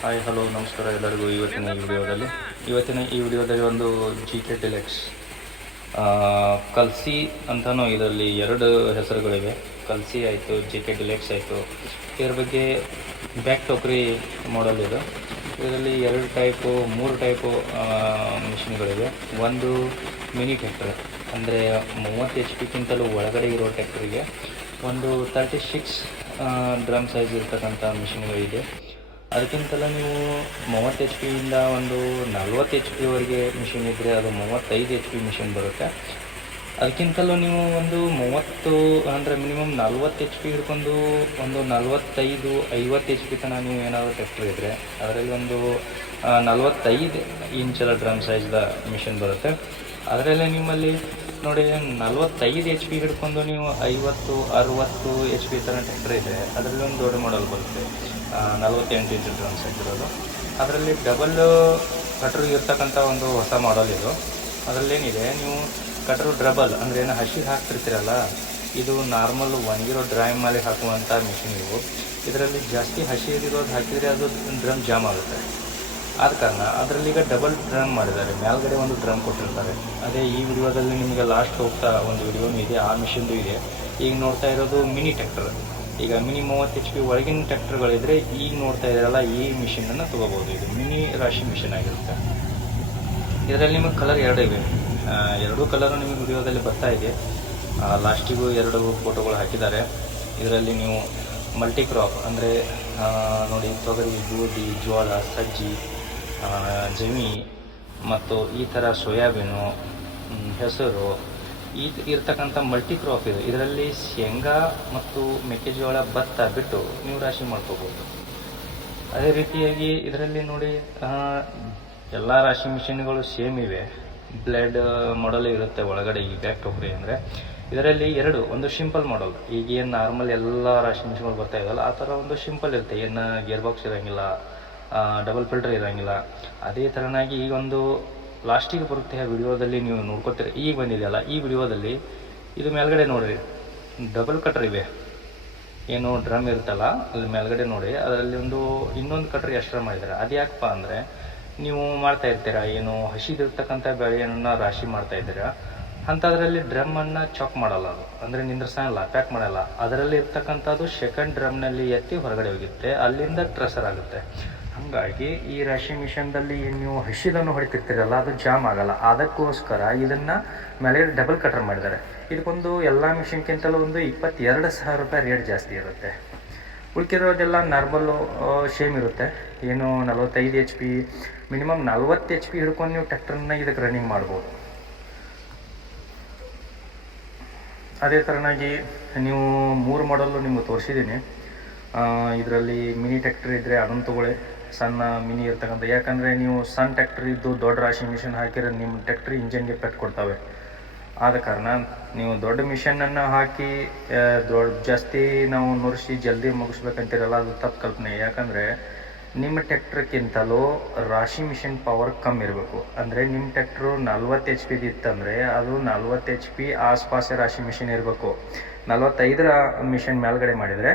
Hi hello ನಮಸ್ಕಾರ ಎಲ್ಲರಿಗೂ. ಇವತ್ತಿನ ಈ ವಿಡಿಯೋದಲ್ಲಿ ಒಂದು ಜಿ ಕೆ ಡಿಲೆಕ್ಸ್ ಕಲ್ಸಿ ಅಂತಲೂ ಇದರಲ್ಲಿ ಎರಡು ಹೆಸರುಗಳಿವೆ. ಕಲ್ಸಿ ಆಯಿತು, ಜಿ ಕೆ ಡಿಲೆಕ್ಸ್ ಆಯಿತು. ಇದರ ಬಗ್ಗೆ ಬ್ಯಾಕ್ ಟೋಕ್ರಿ ಮಾಡೆಲ್ ಇದು. ಇದರಲ್ಲಿ ಮೂರು ಟೈಪು ಮಿಷಿನ್ಗಳಿವೆ. ಒಂದು ಮಿನಿ ಟ್ರ್ಯಾಕ್ಟರ್, ಅಂದರೆ 30 HP ಒಳಗಡೆ ಇರೋ ಟ್ರ್ಯಾಕ್ಟರಿಗೆ ಒಂದು 36 ಡ್ರಮ್ ಸೈಜ್ ಇರ್ತಕ್ಕಂಥ ಮಿಷಿನ್ಗಳಿದೆ. ಅದಕ್ಕಿಂತಲೂ ನೀವು 30 HP ಒಂದು 40 HP ಮಿಷಿನ್ ಇದ್ದರೆ ಅದು 35 HP ಮಿಷಿನ್ ಬರುತ್ತೆ. ಅದಕ್ಕಿಂತಲೂ ನೀವು ಒಂದು 30 ಅಂದರೆ ಮಿನಿಮಮ್ 40 HP ಹಿಡ್ಕೊಂಡು ಒಂದು 45-50 HP ತನಕ ನೀವು ಏನಾದರೂ ಟ್ರ್ಯಾಕ್ಟರ್ ಇದ್ದರೆ ಅದರಲ್ಲಿ ಒಂದು 45 ಇಂಚರ ಡ್ರಮ್ ಸೈಜ್ದ ಮಿಷಿನ್ ಬರುತ್ತೆ. ಅದರಲ್ಲೇ ನಿಮ್ಮಲ್ಲಿ ನೋಡಿ 45 HP ಹಿಡ್ಕೊಂಡು ನೀವು 50-60 HP ಥರ ಟ್ರ್ಯಾಕ್ಟರ್ ಇದೆ. ಅದರಲ್ಲಿ ಒಂದು ದೊಡ್ಡ ಮಾಡೆಲ್ ಬರುತ್ತೆ, 48 ಇಂಚ್ ಡ್ರಮ್ ಸೈಜ್ ಇರೋದು. ಅದರಲ್ಲಿ ಡಬಲ್ ಕಟ್ರ್ ಇರ್ತಕ್ಕಂಥ ಒಂದು ಹೊಸ ಮಾಡೆಲ್ ಇದು. ಅದರಲ್ಲೇನಿದೆ, ನೀವು ಕಟ್ರು ಡ್ರಬಲ್ ಅಂದರೆ ಏನು ಹಸಿರು ಹಾಕ್ತಿರ್ತೀರಲ್ಲ, ಇದು ನಾರ್ಮಲ್ ಒಣಗಿರೋ ಡ್ರೈ ಮೇಲೆ ಹಾಕುವಂಥ ಮಿಷಿನ್ ಇವು. ಇದರಲ್ಲಿ ಜಾಸ್ತಿ ಹಸಿರಿರೋದು ಹಾಕಿದರೆ ಅದು ಡ್ರಮ್ ಜಾಮ್ ಆಗುತ್ತೆ. ಆದ ಕಾರಣ ಅದರಲ್ಲಿ ಈಗ ಡಬಲ್ ಡ್ರಮ್ ಮಾಡಿದ್ದಾರೆ, ಮೇಲ್ಗಡೆ ಒಂದು ಡ್ರಮ್ ಕೊಟ್ಟಿರ್ತಾರೆ. ಅದೇ ಈ ವಿಡಿಯೋದಲ್ಲಿ ನಿಮಗೆ ಲಾಸ್ಟ್ ಹೋಗ್ತಾ ಒಂದು ವಿಡಿಯೋನೂ ಇದೆ, ಆ ಮಿಷಿನ್ದು ಇದೆ. ಈಗ ನೋಡ್ತಾ ಇರೋದು ಮಿನಿ ಟ್ರ್ಯಾಕ್ಟರ್. ಈಗ ಮಿನಿ 30 HP ಒಳಗಿನ ಟ್ರ್ಯಾಕ್ಟರ್ಗಳಿದ್ರೆ ಈಗ ನೋಡ್ತಾ ಇದ್ದಾರಲ್ಲ ಈ ಮಿಷಿನನ್ನು ತೊಗೋಬೋದು. ಇದು ಮಿನಿ ರಾಶಿ ಮಿಷಿನ್ ಆಗಿರುತ್ತೆ. ಇದರಲ್ಲಿ ನಿಮಗೆ ಕಲರ್ ಎರಡು ಇವೆ. ಎರಡೂ ಕಲರು ನಿಮಗೆ ವಿಡಿಯೋದಲ್ಲಿ ಬರ್ತಾ ಇದೆ. ಲಾಸ್ಟಿಗೂ 2 ಫೋಟೋಗಳು ಹಾಕಿದ್ದಾರೆ. ಇದರಲ್ಲಿ ನೀವು ಮಲ್ಟಿ ಕ್ರಾಪ್ ಅಂದರೆ ನೋಡಿ, ತೊಗರಿ, ಗೋಧಿ, ಜೋಳ, ಸಜ್ಜಿ, ಜಮಿ ಮತ್ತು ಈ ಥರ ಸೋಯಾಬೀನು, ಹೆಸರು ಇರ್ತಕ್ಕಂಥ ಮಲ್ಟಿ ಕ್ರಾಪ್ ಇದೆ. ಇದರಲ್ಲಿ ಶೇಂಗಾ ಮತ್ತು ಮೆಕ್ಕೆಜೋಳ, ಭತ್ತ ಬಿಟ್ಟು ನೀವು ರಾಶಿ ಮಾಡ್ಕೋಬೋದು. ಅದೇ ರೀತಿಯಾಗಿ ಇದರಲ್ಲಿ ನೋಡಿ, ಎಲ್ಲ ರಾಶಿ ಮಿಷಿನ್ಗಳು ಸೇಮ್ ಇವೆ. ಬ್ಲೇಡ್ ಮಾಡಲ್ ಇರುತ್ತೆ ಒಳಗಡೆ. ಈ ಬ್ಯಾಕ್ ಟೋಕ್ರಿ ಅಂದರೆ ಇದರಲ್ಲಿ ಒಂದು ಸಿಂಪಲ್ ಮಾಡಲ್. ಈಗ ಏನು ನಾರ್ಮಲ್ ಎಲ್ಲ ರಾಶಿ ಮಿಷಿನ್ಗಳು ಬರ್ತಾ ಇದ್ದಲ್ಲ, ಆ ಥರ ಒಂದು ಸಿಂಪಲ್ ಇರುತ್ತೆ. ಏನು ಗೇರ್ ಬಾಕ್ಸ್ ಇರೋಂಗಿಲ್ಲ, ಡಬಲ್ ಫಿಲ್ಟರ್ ಇರೋಂಗಿಲ್ಲ. ಅದೇ ಥರನಾಗಿ ಈಗ ಒಂದು ಲಾಸ್ಟಿಗೆ ಬರುತ್ತೆ. ಆ ವಿಡಿಯೋದಲ್ಲಿ ನೀವು ನೋಡ್ಕೊತೀರಿ. ಈಗ ಬಂದಿದೆಯಲ್ಲ ಈ ವಿಡಿಯೋದಲ್ಲಿ ಇದು ಮೇಲ್ಗಡೆ ನೋಡಿರಿ, ಡಬಲ್ ಕಟ್ರ್ ಇವೆ. ಏನು ಡ್ರಮ್ ಇರುತ್ತಲ್ಲ ಅಲ್ಲಿ ಮೇಲ್ಗಡೆ ನೋಡಿ, ಅದರಲ್ಲಿ ಇನ್ನೊಂದು ಕಟ್ರ್ ಎಕ್ಸ್ಟ್ರಾ ಮಾಡಿದ್ದಾರೆ. ಅದು ಯಾಕಪ್ಪ ಅಂದರೆ, ನೀವು ಮಾಡ್ತಾ ಇರ್ತೀರ, ಏನು ಹಸಿದಿರ್ತಕ್ಕಂಥ ಬೆಳೆಯನ್ನು ರಾಶಿ ಮಾಡ್ತಾ ಇದ್ದೀರಾ, ಅಂಥದ್ರಲ್ಲಿ ಡ್ರಮ್ಮನ್ನು ಚಾಕ್ ಮಾಡಲ್ಲ, ಅದು ಅಂದರೆ ನಿಂದ್ರಸಲ್ಲ, ಪ್ಯಾಕ್ ಮಾಡಲ್ಲ. ಅದರಲ್ಲಿ ಇರ್ತಕ್ಕಂಥದ್ದು ಸೆಕೆಂಡ್ ಡ್ರಮ್ನಲ್ಲಿ ಎತ್ತಿ ಹೊರಗಡೆ ಹೋಗುತ್ತೆ, ಅಲ್ಲಿಂದ ಟ್ರೆಸರ್ ಆಗುತ್ತೆ. ಹಾಗಾಗಿ ಈ ರಾಶಿ ಮಿಷನ್ದಲ್ಲಿ ಏನು ನೀವು ಹಸಿದನ್ನು ಹೊಡಿತಿರ್ತೀರಲ್ಲ, ಅದು ಜಾಮ್ ಆಗಲ್ಲ. ಅದಕ್ಕೋಸ್ಕರ ಇದನ್ನು ಮೇಲೆ ಡಬಲ್ ಕಟ್ರ್ ಮಾಡಿದ್ದಾರೆ. ಇದಕ್ಕೊಂದು ಎಲ್ಲ ಮಿಷಿನ್ಗಿಂತಲೂ ಒಂದು 22,000 ರೂಪಾಯಿ ರೇಟ್ ಜಾಸ್ತಿ ಇರುತ್ತೆ. ಉಳ್ಕಿರೋದೆಲ್ಲ ನಾರ್ಮಲ್ಲು ಸೇಮ್ ಇರುತ್ತೆ. ಏನು 45 HP, ಮಿನಿಮಮ್ 40 HP ಹಿಡ್ಕೊಂಡು ನೀವು ಟ್ರ್ಯಾಕ್ಟರ್ನ ಇದಕ್ಕೆ ರನ್ನಿಂಗ್ ಮಾಡ್ಬೋದು. ಅದೇ ಥರನಾಗಿ ನೀವು 3 ಮಾಡಲ್ಲು ನಿಮಗೆ ತೋರಿಸಿದ್ದೀನಿ. ಇದರಲ್ಲಿ ಮಿನಿ ಟ್ರ್ಯಾಕ್ಟರ್ ಇದ್ದರೆ ಅದನ್ನು ತೊಗೊಳ್ಳಿ, ಸಣ್ಣ ಮಿನಿ ಇರ್ತಕ್ಕಂಥ. ಯಾಕಂದರೆ ನೀವು ಸಣ್ಣ ಟ್ರ್ಯಾಕ್ಟರ್ ಇದ್ದು ದೊಡ್ಡ ರಾಶಿ ಮಿಷಿನ್ ಹಾಕಿದ್ರೆ ನಿಮ್ಮ ಟ್ರ್ಯಾಕ್ಟರ್ ಇಂಜನ್ಗೆ ಪೆಟ್ಟು ಕೊಡ್ತವೆ. ಆದ ಕಾರಣ ನೀವು ದೊಡ್ಡ ಮಿಷನನ್ನು ಹಾಕಿ ಜಾಸ್ತಿ ನಾವು ನುರಿಸಿ ಜಲ್ದಿ ಮುಗಿಸ್ಬೇಕಂತೀರಲ್ಲ, ಅದು ತಪ್ಪು ಕಲ್ಪನೆ. ಯಾಕಂದರೆ ನಿಮ್ಮ ಟ್ರ್ಯಾಕ್ಟ್ರಕ್ಕಿಂತಲೂ ರಾಶಿ ಮಿಷಿನ್ ಪವರ್ ಕಮ್ಮಿ ಇರಬೇಕು. ಅಂದರೆ ನಿಮ್ಮ ಟ್ರ್ಯಾಕ್ಟ್ರು 40 HP ಇತ್ತಂದರೆ ಅದು 40 HP ಆಸ್ಪಾಸೆ ರಾಶಿ ಮಿಷಿನ್ ಇರಬೇಕು. 45 ಮಿಷಿನ್ ಮೇಲ್ಗಡೆ ಮಾಡಿದರೆ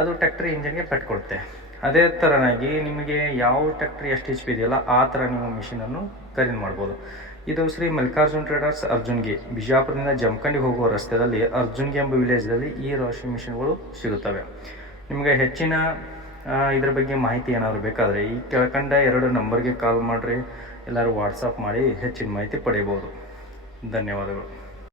ಅದು ಟ್ರ್ಯಾಕ್ಟ್ರ್ ಇಂಜನ್ಗೆ ಪೆಟ್ಕೊಡುತ್ತೆ. ಅದೇ ಥರನಾಗಿ ನಿಮಗೆ ಯಾವ ಟ್ರ್ಯಾಕ್ಟ್ರ್ ಎಷ್ಟು HP ಇದೆಯಲ್ಲ ಆ ಥರ ನೀವು ಮಿಷಿನನ್ನು ಖರೀದಿ ಮಾಡ್ಬೋದು. ಇದು ಶ್ರೀ ಮಲ್ಲಿಕಾರ್ಜುನ್ ಟ್ರೇಡರ್ಸ್, ಅರ್ಜುನ್ಗಿ, ಬಿಜಾಪುರದಿಂದ ಜಮಖಂಡಿಗೆ ಹೋಗುವ ರಸ್ತೆಯಲ್ಲಿ ಅರ್ಜುನ್ಗಿ ಎಂಬ ವಿಲೇಜ್ದಲ್ಲಿ ಈ ರಾಶಿ ಮಿಷಿನ್ಗಳು ಸಿಗುತ್ತವೆ. ನಿಮಗೆ ಹೆಚ್ಚಿನ ಇದ್ರ ಬಗ್ಗೆ ಮಾಹಿತಿ ಏನಾದರೂ ಬೇಕಾದರೆ ಈ ಕೆಳಕಂಡ 2 ನಂಬರ್ಗೆ ಕಾಲ್ ಮಾಡಿರಿ, ಎಲ್ಲರೂ ವಾಟ್ಸಪ್ ಮಾಡಿ ಹೆಚ್ಚಿನ ಮಾಹಿತಿ ಪಡೆಯಬಹುದು. ಧನ್ಯವಾದಗಳು.